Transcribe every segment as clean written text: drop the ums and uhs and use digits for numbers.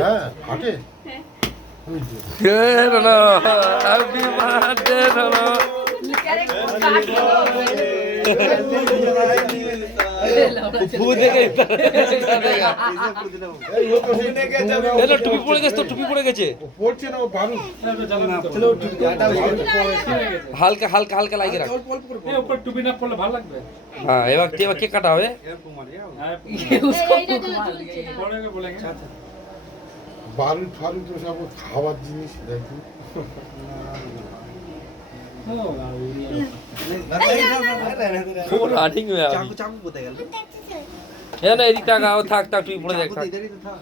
হ্যাঁ ফাটে happy birthday Rana টুপি পড়ে গেছে তো টুপি পড়ে গেছে হালকা হালকা হালকা লাগিয়ে রাখ টুপি না পড়লে ভালো লাগবে। হ্যাঁ এবার কেক কাটা হবে বারুদ ফারুদ তো সব খাওয়ার জিনিস দেখি রানিং में अभी चाकू कोথায় গেল है ना एदिक तक आओ থাক থাক তুই পড়ে দেখ থাক इधर ही तो था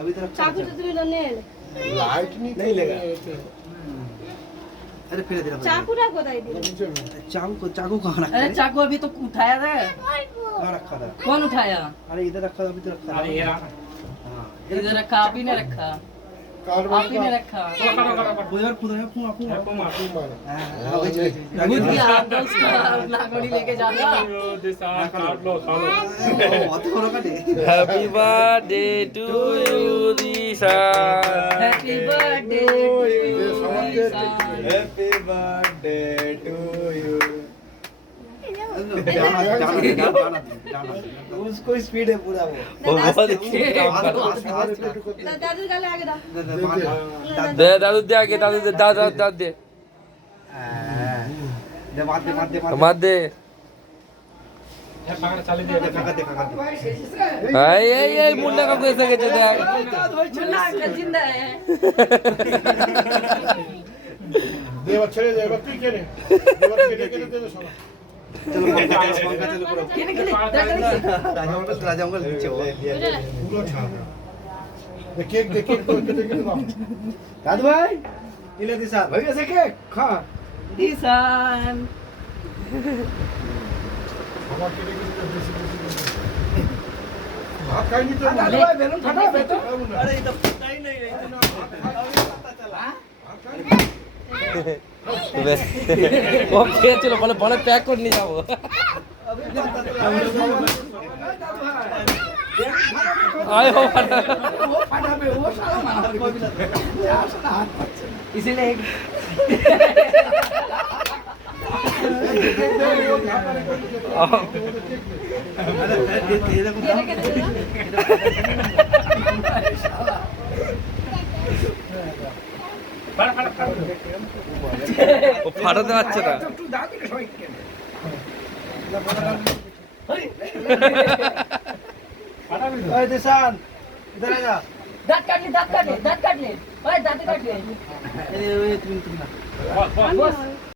अभी तरफ चाकू तो तुम्हें लेने लाइट नहीं लगा अरे फिर इधर चाकू रखो दाई दी चाकू कहाँ रखा अरे चाकू अभी तो उठाया था। कहाँ रखा था कौन उठाया? अरे इधर रखा था अभी तो रखा था अरे ये रहा हाँ इधर रखा, आप ही ने रखा, आप ही ने रखा। उधर खुद है फूं फूं हाँ वही खुद की हाथ दो उसका नागोड़ी लेके जाना। अत बड़ा काटे happy birthday to you Disha happy birthday happy birthday to you उसको स्पीड है पूरा वो बहुत दादू गले आगे दा दे दादू दे आगे दादू दे दादा दाद दे दे मार मत दे चाली दिया आई आई आई मुंडा का कैसे के देख चुना अंकल जिंदा है। देवा ছেড়ে দে এবার তুই কেনে দেবা কেটে কেটে দে সব चलो पंखा चलो पूरा किने किने राजा अंकल नीचे हो পুরো ছাড় দে কেক দে কেক তো কেটে কেটে দাও दादू भाई इले दिशा भाई कैसे केक खा दिशान খাবার কেটে কেটে দে বেশি বেশি ভাত খাইনি তো दादू भाई बेलून फटा बेटा अरे ये तो पता ही नहीं रही पता चला वो खेल चलो बोले बड़े पैक कर नहीं जाओ आए हो वो फटा पे वो साला मारा कोई भी हाथ इसीलिए एक वो फाड़ते अच्छा था ओए दिशान इधर आ जा दांत काट ले ओए दांत काट ले ए तुम ना बस